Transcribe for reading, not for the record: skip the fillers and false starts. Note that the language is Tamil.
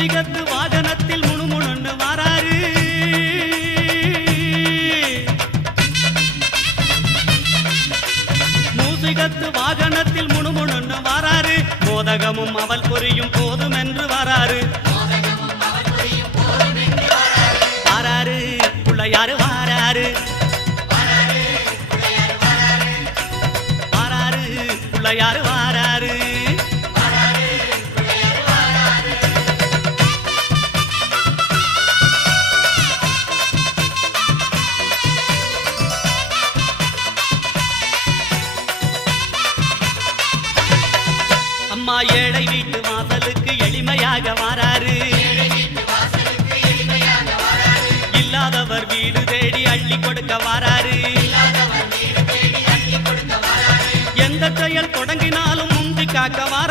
மூசிகத்து வாகனத்தில் முணுமுணுன்னு வாராரு. மூசிகத்து வாகனத்தில் முணுமுணுன்னு வாராரு. மோதகமும் அவள் பொரியும் போதும் என்று வாராரு. வாராரு புள்ளையாரு வாராரு. வாராரு புள்ளையாரு வாராரு. அம்மா ஏழை வீட்டு வாசலுக்கு எளிமையாக வாராரு. இல்லாதவர் வீடு தேடி அள்ளி கொடுக்க வாராரு. எந்த செயல் தொடங்கினாலும் முந்தி காக்க வாராரு.